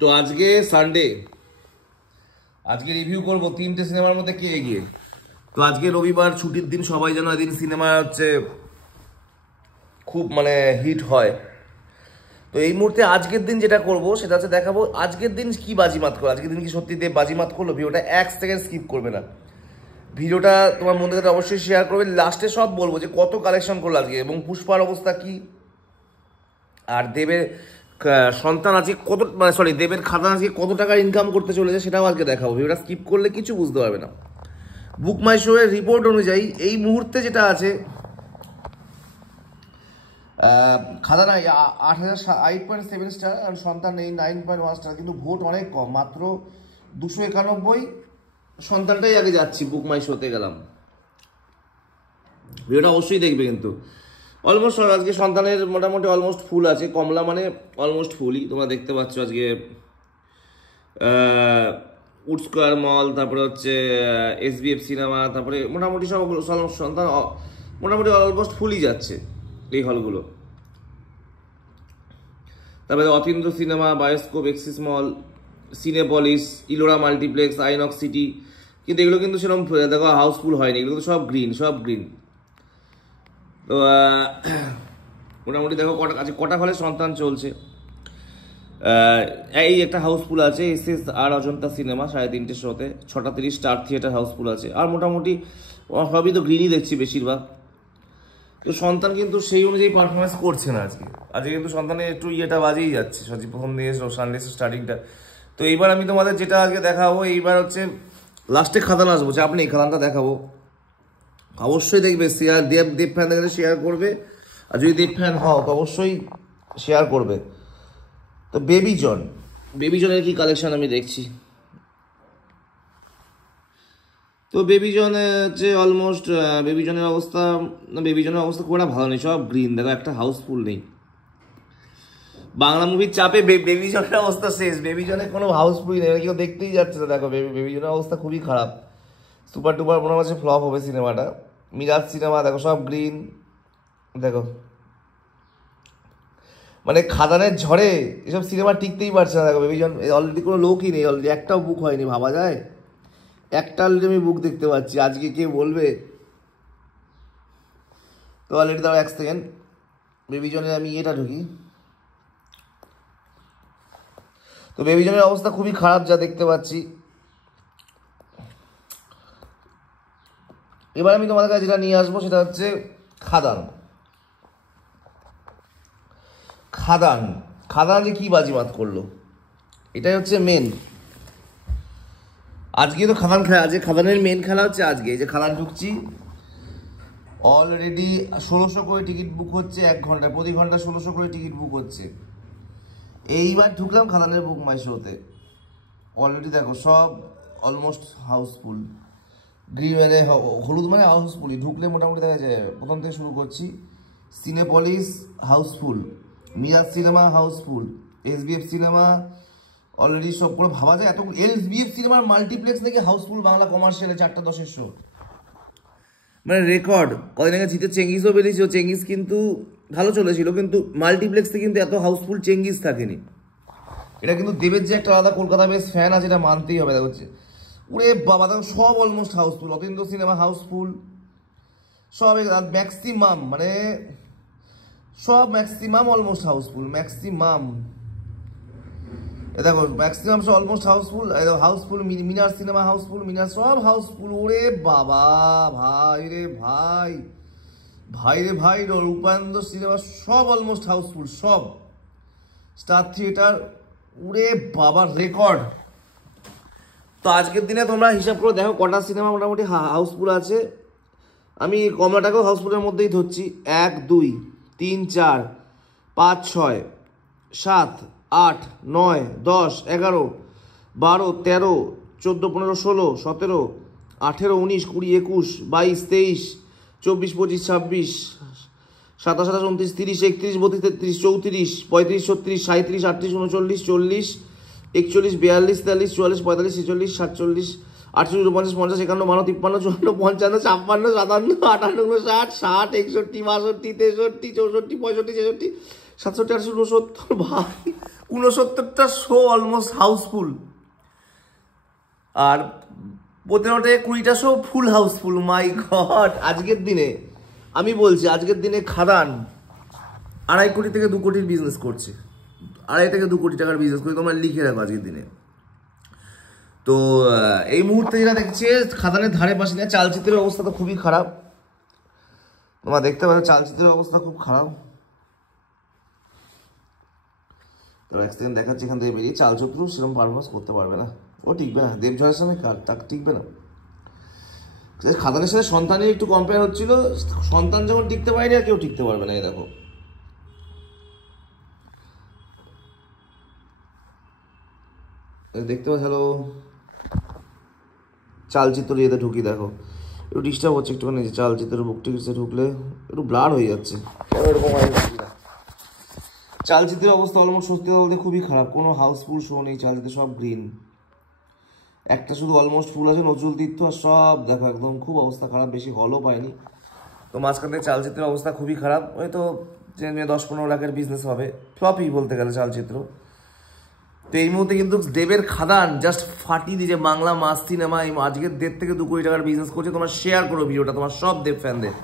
তো আজকে সানডে, আজকে রিভিউ করব 3টে সিনেমার মধ্যে কে এগিয়ে। তো আজকে রবিবার, ছুটির দিন, সবাই যেন এদিন সিনেমা হচ্ছে খুব হিট হয়। তো এই মুহূর্তে আজকের দিন যেটা করব সেটা হচ্ছে দেখাবো আজকের দিন কি বাজিমাত করলো। আজকের দিন কি সত্যি দেব বাজিমাত করলো? ভিডিওটা 1 সেকেন্ড স্কিপ করবে না, ভিডিওটা তোমার বন্ধুদের অবশ্যই শেয়ার করবে। লাস্টে সব বলবো যে কত কালেকশন করলো আজকে এবং পুষ্পার অবস্থা কি, আর দেবের সন্তান আজকে কত দেবের খাদান আজকে কত টাকার ইনকাম করতে চলেছে সেটাও আজকে দেখাবো। ভিডিওটা স্কিপ করলে কিছু বুঝতে পারবে না। বুক মাই শো এর রিপোর্ট অনুযায়ী এই মুহূর্তে যেটা আছে, খাদানা 8.7 স্টার আর সন্তান নেই 9.1 স্টার, কিন্তু ভোট অনেক কম, মাত্র 291। সন্তানটাই আগে যাচ্ছি, বুক মাই শোতে গেলাম। ভিডিওটা অবশ্যই দেখবে কিন্তু। অলমোস্ট আজকে সন্তানের মোটামুটি অলমোস্ট ফুল আছে, কমলা অলমোস্ট ফুলই তোমরা দেখতে পাচ্ছ। আজকে উড স্কোয়ার মল, তারপরে হচ্ছে SBF সিনেমা, তারপরে মোটামুটি সব সন্তান মোটামুটি অলমোস্ট ফুলই যাচ্ছে এই হলগুলো। তারপরে Atindra cinema, bioscope, Axis mall, Cinepolis, Ellora multiplex, INOX city, কিন্তু এগুলো কিন্তু সেরকম দেখো হাউসফুল হয়নি, এগুলো কিন্তু সব গ্রিন। তো মোটামুটি দেখো কটা হলে সন্তান চলছে। এই একটা হাউসফুল আছে SSR অজন্তা সিনেমা 3:30 শোতে, 6:30 স্টার থিয়েটার হাউসফুল আছে, আর মোটামুটি সবই তো গ্রিনই দেখছি বেশিরভাগ। তো সন্তান কিন্তু সেই অনুযায়ী পারফরমেন্স করছে না আজকে কিন্তু সন্তানের একটু বাজেই যাচ্ছে প্রথম দিকে সানডে স্টার্টিংটা। তো এইবার আমি তোমাদের যেটা আজকে দেখাবো, এইবার হচ্ছে লাস্টে খাদান আসবো, আপনি এই খাদানটা দেখাবো, অবশ্যই দেখবে। দেব ফ্যান দেখলে শেয়ার করবে, আর যদি দেব ফ্যান হও তো অবশ্যই শেয়ার করবে। তো বেবি জনের কি কালেকশন আমি দেখছি। তো বেবি জন হচ্ছে অলমোস্ট বেবি জনের অবস্থা খুব একটা ভালো নেই, সব গ্রিন। দেখো একটা হাউসফুল নেই, বাংলা মুভির চাপে বেবি জনের অবস্থা শেষ। বেবি জনের কোনো হাউসফুলই নেই, কেউ দেখতেই যাচ্ছে না। দেখো বেবি জনের অবস্থা খুবই খারাপ, সুপার টুপার মনে হচ্ছে ফ্লপ হবে সিনেমাটা। মিরাজ সিনেমা দেখো সব গ্রিন। দেখো খাদানের ঝড়ে এসব সিনেমা টিকতেই পারছে না। দেখো বেবিজন অলরেডি কোনো লোকই নেই, অলরেডি একটাও বুক হয়নি, ভাবা যায়? একটা অলরেডি আমি বুক দেখতে পাচ্ছি, আজকে কে বলবে? তো অলরেডি দাঁড়ো 1 সেকেন্ড, বেবিজনের আমি এটা ঢুকি। তো বেবিজনের অবস্থা খুবই খারাপ যা দেখতে পাচ্ছি। এবার আমি তোমাদের কাছে যেটা নিয়ে আসবো সেটা হচ্ছে খাদান যে কি বাজিমাত করলো, এটাই হচ্ছে মেন। আজকে তো খাদান খেলা, আজকে খাদানের মেন খেলা হচ্ছে আজকে। এই যে খাদান ঢুকছি, অলরেডি 1600 করে টিকিট বুক হচ্ছে 1 ঘন্টায়, প্রতি ঘন্টা 1600 করে টিকিট বুক হচ্ছে। এইবার ঢুকলাম খাদানের বুক মাই শোতে, অলরেডি দেখো সব অলমোস্ট হাউসফুল। গ্রিন হলুদ হাউসফুলই, ঢুকলে মোটামুটি দেখা যায়। প্রথম থেকে শুরু করছি, Cinepolis housefull, Miraj cinema housefull, SBF cinema already সব করে ভাবা যায় এত। SBF সিনেমার মাল্টিপ্লেক্স নাকি হাউসফুল বাংলা কমার্শিয়ালে 4:10 শো, রেকর্ড। কদিন আগে জিতে চেঙ্গিসও বেরিয়েছিল, চেঙ্গিস কিন্তু ভালো চলেছিল, কিন্তু মাল্টিপ্লেক্সে কিন্তু এত হাউসফুল চেঙ্গিস থাকেনি। এটা কিন্তু দেবের যে একটা আলাদা কলকাতা বেস ফ্যান আছে, এটা মানতেই হবে। দেখা হচ্ছে ওরে বাবা, দেখো সব almost housefull. Atindra cinema housefull, সব ম্যাক্সিমাম সব ম্যাক্সিমাম অলমোস্ট হাউসফুল, ম্যাক্সিমাম। দেখো ম্যাক্সিমাম সব almost housefull. Minar cinema housefull, Minar সব হাউসফুল। ওরে বাবা, ভাই রে ভাই রূপায়ন্দ্র সিনেমা সব অলমোস্ট হাউসফুল, সব স্টার থিয়েটার। ওরে বাবা, রেকর্ড। তো আজকের দিনে তোমরা হিসাব করে দেখো কটা সিনেমা মোটামুটি হাউসফুল আছে। আমি কমলাটাকেও হাউসফুলের মধ্যেই ধরছি। 1 2 3 4 5 6 7 8 9 10 11 12 13 14 15 16 17 18 19 20 21 22 23 24 25 26 27 28 29 30 31 32 33 34 35 36 37 38 39 40 41 42 43 44 45 46 47 48 49 50 51 52 53 54 55 56 57 58 59 60 61 62 63 64 65 66 67 68 69 70 ভাই 69টা শো অলমোস্ট হাউসফুল, আর 15 20টা শো ফুল হাউসফুল। মাই গড, আজকের দিনে আমি বলছি, আজকের দিনে খাদান 2.5 কোটি থেকে 2 কোটির বিজনেস করছে, 2.5 থেকে 2 কোটি টাকার বিজনেস করে, তোমরা লিখে রাখো আজকের দিনে। তো এই মুহূর্তে যেটা দেখছে খাদানের ধারে পাশে নিয়ে চালচিত্রের অবস্থা তো খুবই খারাপ, তোমরা দেখতে পাচ্ছ চালচিত্রের অবস্থা খুব খারাপ। তো এক সেকেন্ড দেখাচ্ছি, এখান থেকে বেরিয়ে চালচিত্র সেরকম পারফরমেন্স করতে পারবে না, ও টিকবে না, দেবঝড়ের সঙ্গে তাকে টিকবে না। খাদানের সাথে সন্তানের একটু কম্পেয়ার হচ্ছিল, সন্তান যখন টিকতে পারেনি আর কেউ টিকতে পারবে না। এই দেখো দেখতে পাচ্ছ, হ্যালো চালচিত্র ইয়েতে ঢুকি, দেখো একটু ডিস্টার্ব হচ্ছে একটুখানি, চালচিত্রের বুক টিকিটসে ঢুকলে একটু ব্লার হয়ে যাচ্ছে, কেন এরকম হয় না। চালচিত্রের অবস্থা অলমোস্ট সত্যি বলতে খুবই খারাপ, কোনো হাউসফুল শো নেই চালচিত্রে, সব গ্রিন। একটা শুধু অলমোস্ট ফুল আছে নজরুল তীর্থ, আর সব দেখো একদম খুব অবস্থা খারাপ, বেশি হলও পায়নি। তো মাঝখান থেকে চালচিত্রের অবস্থা খুবই খারাপ, হয়তো যে 10-15 লাখের বিজনেস হবে, ফ্লপই বলতে গেলে চালচিত্র। তো এই মুহূর্তে কিন্তু দেবের খাদান জাস্ট ফাটিয়ে দিয়েছে বাংলা মাস সিনেমা, আজকের 1.5 থেকে 2 কোটি টাকার বিজনেস করছে। তোমরা শেয়ার করো ভিডিওটা তোমার সব দেব ফ্যানদের।